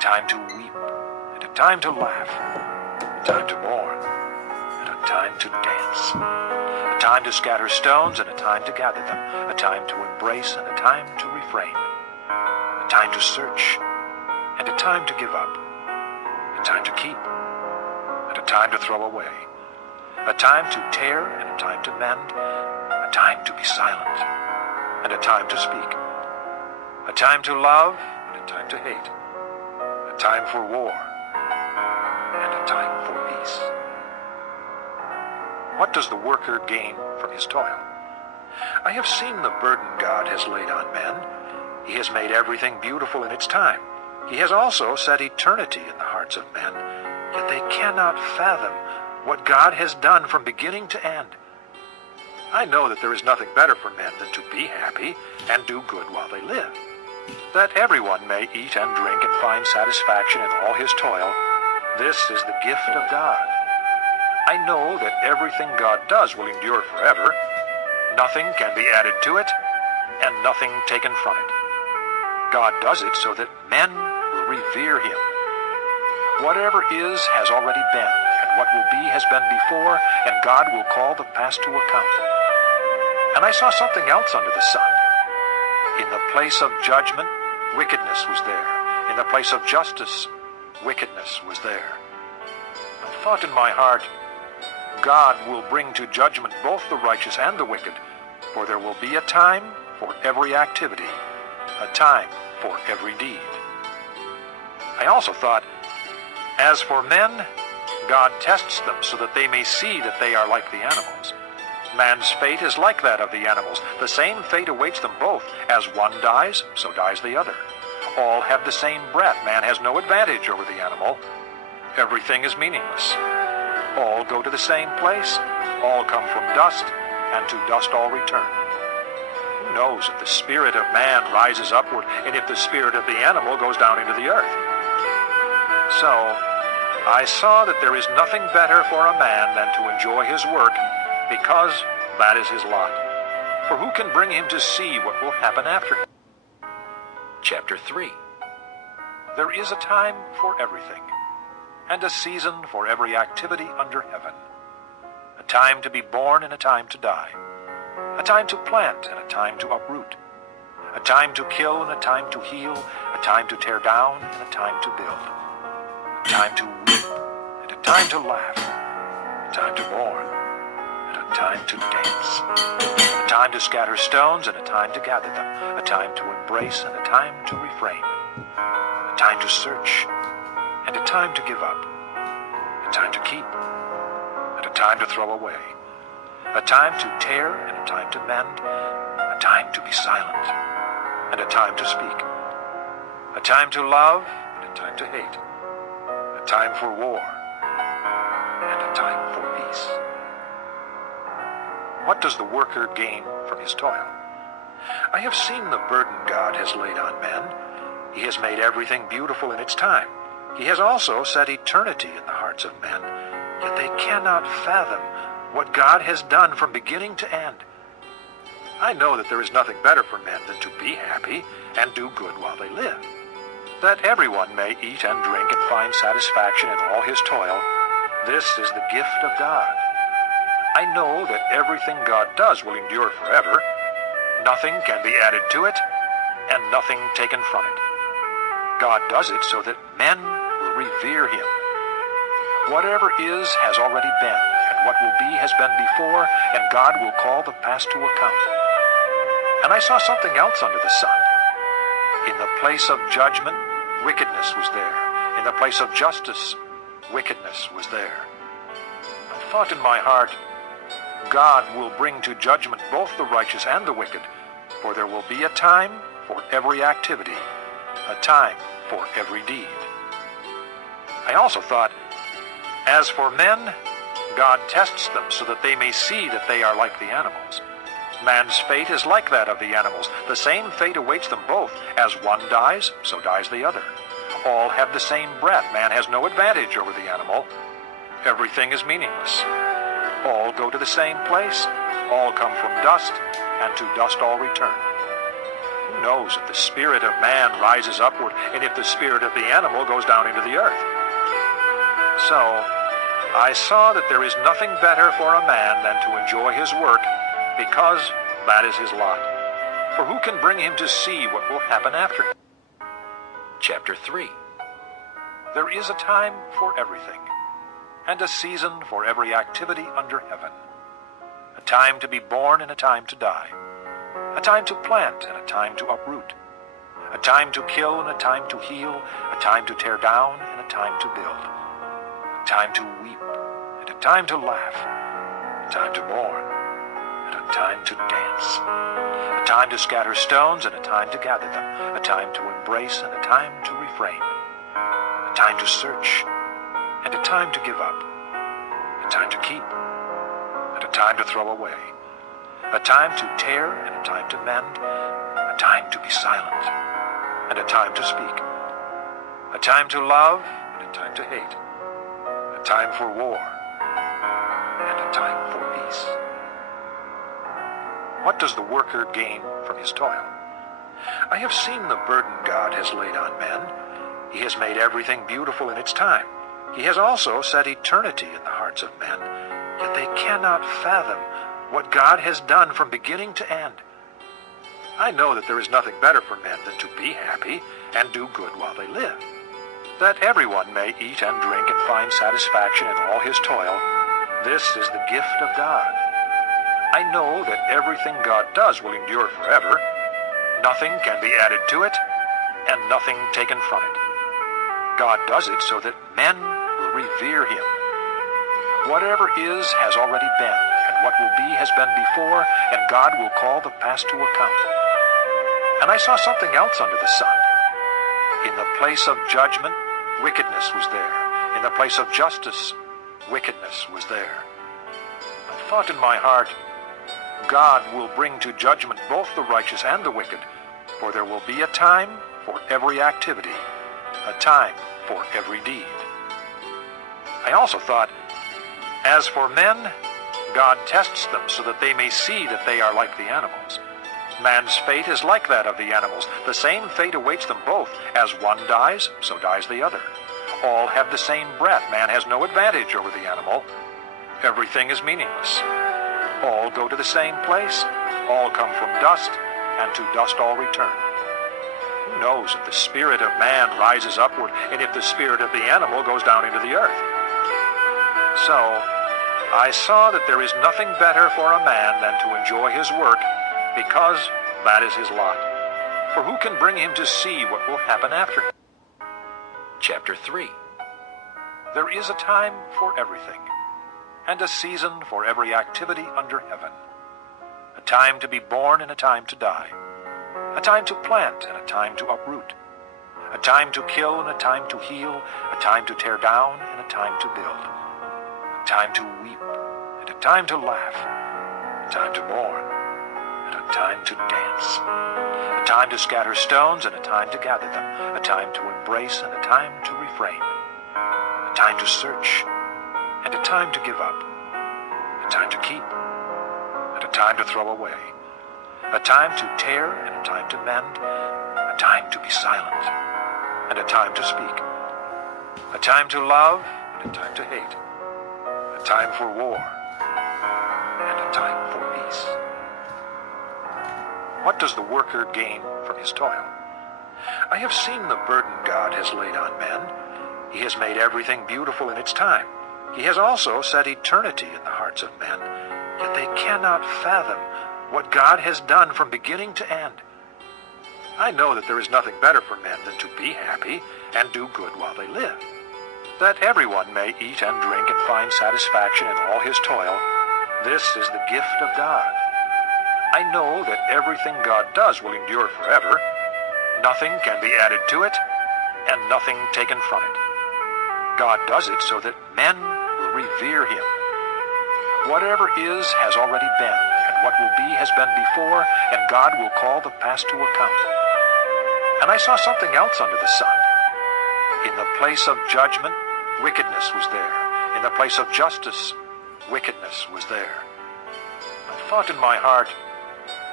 time to weep, and a time to laugh, a time to mourn, and a time to dance, a time to scatter stones and a time to gather them, a time to embrace and a time to refrain, a time to search and a time to give up, a time to keep and a time to throw away, a time to tear and a time to mend, a time to be silent and a time to speak, a time to love and a time to hate, a time for war and a time for peace. What does the worker gain from his toil? I have seen the burden God has laid on men. He has made everything beautiful in its time. He has also set eternity in the hearts of men, yet they cannot fathom what God has done from beginning to end. I know that there is nothing better for men than to be happy and do good while they live, that everyone may eat and drink and find satisfaction in all his toil. This is the gift of God. I know that everything God does will endure forever. Nothing can be added to it, and nothing taken from it. God does it so that men will revere him. Whatever is has already been, and what will be has been before, and God will call the past to account. And I saw something else under the sun. In the place of judgment, wickedness was there. In the place of justice, wickedness was there. I thought in my heart, God will bring to judgment both the righteous and the wicked, for there will be a time for every activity, a time for every deed. I also thought, as for men, God tests them so that they may see that they are like the animals. Man's fate is like that of the animals. The same fate awaits them both. As one dies, so dies the other. All have the same breath. Man has no advantage over the animal. Everything is meaningless. All go to the same place. All come from dust, and to dust all return. Who knows if the spirit of man rises upward, and if the spirit of the animal goes down into the earth? So, I saw that there is nothing better for a man than to enjoy his work, because that is his lot. For who can bring him to see what will happen after him? Chapter 3. There is a time for everything, and a season for every activity under heaven. A time to be born and a time to die. A time to plant and a time to uproot. A time to kill and a time to heal. A time to tear down and a time to build. A time to weep and a time to laugh. A time to mourn and a time to dance. A time to scatter stones and a time to gather them. A time to embrace and a time to refrain. A time to search and a time to give up. A time to keep and a time to throw away. A time to tear and a time to mend. A time to be silent and a time to speak. A time to love and a time to hate. A time for war and a time for peace. What does the worker gain from his toil? I have seen the burden God has laid on men. He has made everything beautiful in its time. He has also set eternity in the hearts of men, yet they cannot fathom what God has done from beginning to end. I know that there is nothing better for men than to be happy and do good while they live, that everyone may eat and drink and find satisfaction in all his toil. This is the gift of God. I know that everything God does will endure forever. Nothing can be added to it, and nothing taken from it. God does it so that men will revere him. Whatever is has already been, and what will be has been before, and God will call the past to account. And I saw something else under the sun. In the place of judgment, wickedness was there. In the place of justice, wickedness was there. I thought in my heart, God will bring to judgment both the righteous and the wicked, for there will be a time for every activity, a time for every deed. I also thought, as for men, God tests them so that they may see that they are like the animals. Man's fate is like that of the animals. The same fate awaits them both. As one dies, so dies the other. All have the same breath. Man has no advantage over the animal. Everything is meaningless. All go to the same place. All come from dust, and to dust all return. Who knows if the spirit of man rises upward and if the spirit of the animal goes down into the earth? So I saw that there is nothing better for a man than to enjoy his work, because that is his lot. For who can bring him to see what will happen after? Chapter 3. There is a time for everything, and a season for every activity under heaven. A time to be born and a time to die. A time to plant and a time to uproot. A time to kill and a time to heal. A time to tear down and a time to build. A time to weep and a time to laugh. A time to mourn and a time to dance. A time to scatter stones and a time to gather them. A time to embrace and a time to refrain. A time to search and a time to give up. A time to keep and a time to throw away. A time to tear and a time to mend. A time to be silent and a time to speak. A time to love and a time to hate. A time for war and a time for peace. What does the worker gain from his toil? I have seen the burden God has laid on men. He has made everything beautiful in its time. He has also set eternity in the hearts of men, yet they cannot fathom what God has done from beginning to end. I know that there is nothing better for men than to be happy and do good while they live, that everyone may eat and drink and find satisfaction in all his toil. This is the gift of God. I know that everything God does will endure forever. Nothing can be added to it, and nothing taken from it. God does it so that men will revere him. Whatever is has already been, and what will be has been before, and God will call the past to account. And I saw something else under the sun. In the place of judgment, wickedness was there. In the place of justice, wickedness was there. I thought in my heart, God will bring to judgment both the righteous and the wicked, for there will be a time for every activity, a time for every deed. I also thought, as for men, God tests them so that they may see that they are like the animals. Man's fate is like that of the animals. The same fate awaits them both. As one dies, so dies the other. All have the same breath. Man has no advantage over the animal. Everything is meaningless. All go to the same place. All come from dust, and to dust all return. Who knows if the spirit of man rises upward, and if the spirit of the animal goes down into the earth? So I saw that there is nothing better for a man than to enjoy his work, because that is his lot. For who can bring him to see what will happen after? Chapter 3. There is a time for everything, and a season for every activity under heaven. A time to be born and a time to die. A time to plant and a time to uproot. A time to kill and a time to heal. A time to tear down and a time to build. A time to weep and a time to laugh. A time to mourn and a time to dance. A time to scatter stones and a time to gather them. A time to embrace and a time to refrain. A time to search and a time to give up. A time to keep and a time to throw away. A time to tear and a time to mend. A time to be silent and a time to speak. A time to love and a time to hate. A time for war and a time for peace. What does the worker gain from his toil? I have seen the burden God has laid on men. He has made everything beautiful in its time. He has also set eternity in the hearts of men, yet they cannot fathom what God has done from beginning to end. I know that there is nothing better for men than to be happy and do good while they live, that everyone may eat and drink and find satisfaction in all his toil. This is the gift of God. I know that everything God does will endure forever. Nothing can be added to it, and nothing taken from it. God does it so that men will revere him. Whatever is has already been, and what will be has been before, and God will call the past to account. And I saw something else under the sun. In the place of judgment, wickedness was there. In the place of justice, wickedness was there. I thought in my heart,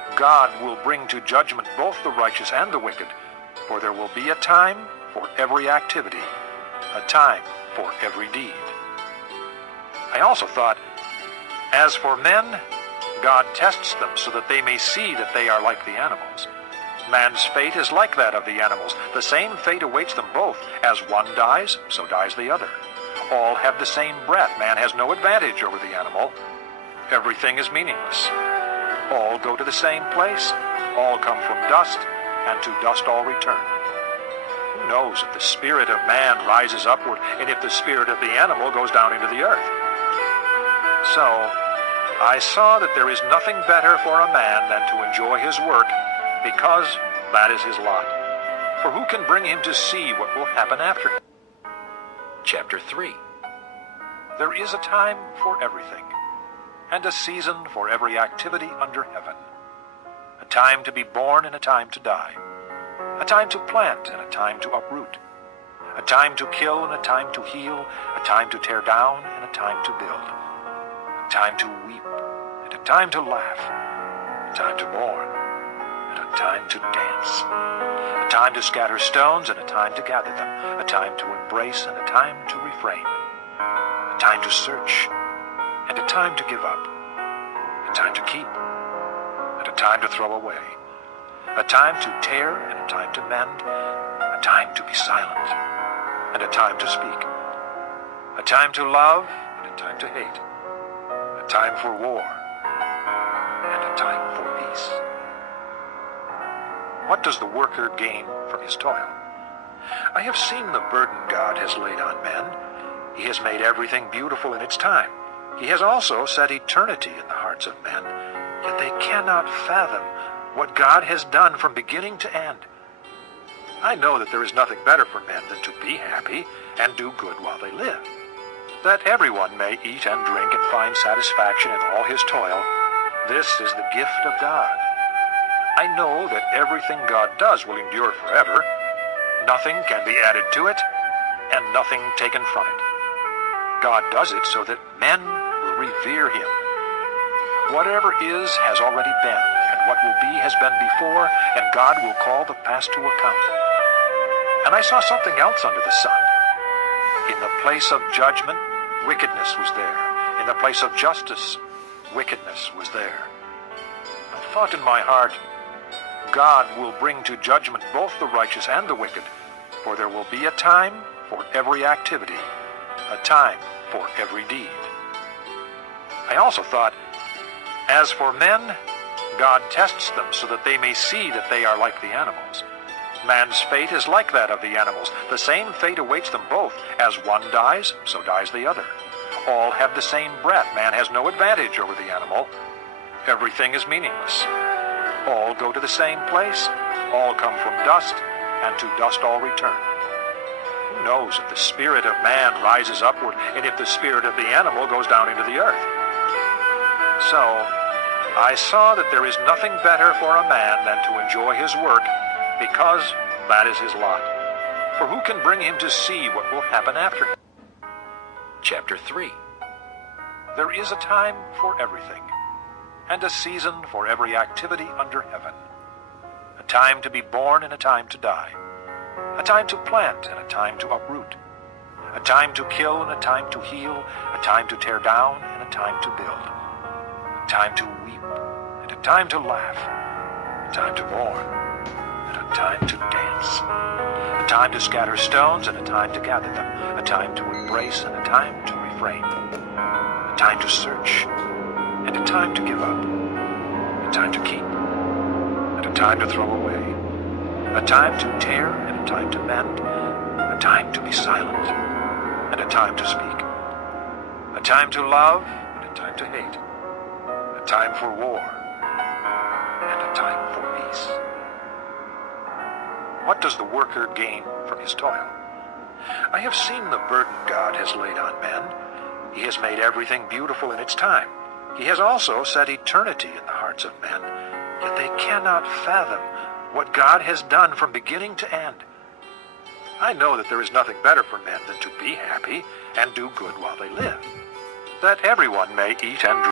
God will bring to judgment both the righteous and the wicked, for there will be a time for every activity, a time for every deed. I also thought, as for men, God tests them so that they may see that they are like the animals. Man's fate is like that of the animals. The same fate awaits them both. As one dies, so dies the other. All have the same breath. Man has no advantage over the animal. Everything is meaningless. All go to the same place. All come from dust, and to dust all return. Who knows if the spirit of man rises upward, and if the spirit of the animal goes down into the earth? So, I saw that there is nothing better for a man than to enjoy his work, because that is his lot. For who can bring him to see what will happen after? Chapter 3. There is a time for everything, and a season for every activity under heaven. A time to be born and a time to die. A time to plant and a time to uproot. A time to kill and a time to heal. A time to tear down and a time to build. A time to weep and a time to laugh. A time to mourn and a time to dance. A time to scatter stones and a time to gather them. A time to embrace and a time to refrain. A time to search and a time to give up. A time to keep and a time to throw away. A time to tear and a time to mend. A time to be silent and a time to speak. A time to love and a time to hate. A time for war and a time for peace. What does the worker gain from his toil? I have seen the burden God has laid on men. He has made everything beautiful in its time. He has also set eternity in the hearts of men, yet they cannot fathom what God has done from beginning to end. I know that there is nothing better for men than to be happy and do good while they live, that everyone may eat and drink and find satisfaction in all his toil. This is the gift of God. I know that everything God does will endure forever. Nothing can be added to it, and nothing taken from it. God does it so that men will revere him. Whatever is has already been, and what will be has been before, and God will call the past to account. And I saw something else under the sun. In the place of judgment, wickedness was there. In the place of justice, wickedness was there. I thought in my heart, God will bring to judgment both the righteous and the wicked, for there will be a time for every activity, a time for every deed. I also thought, as for men, God tests them so that they may see that they are like the animals. Man's fate is like that of the animals. The same fate awaits them both. As one dies, so dies the other. All have the same breath. Man has no advantage over the animal. Everything is meaningless. All go to the same place. All come from dust, and to dust all return. Who knows if the spirit of man rises upward, and if the spirit of the animal goes down into the earth? So, I saw that there is nothing better for a man than to enjoy his work, because that is his lot. For who can bring him to see what will happen after? Chapter 3. There is a time for everything, and a season for every activity under heaven. A time to be born and a time to die. A time to plant and a time to uproot. A time to kill and a time to heal. A time to tear down and a time to build. A time to weep and a time to laugh. A time to mourn and a time to dance. A time to scatter stones and a time to gather them. A time to embrace and a time to refrain. A time to search and a time to give up. A time to keep and a time to throw away. A time to tear and a time to mend. A time to be silent and a time to speak. A time to love and a time to hate. A time for war and a time for peace. What does the worker gain from his toil? I have seen the burden God has laid on men. He has made everything beautiful in its time. He has also set eternity in the hearts of men, yet they cannot fathom what God has done from beginning to end. I know that there is nothing better for men than to be happy and do good while they live, that everyone may eat and drink.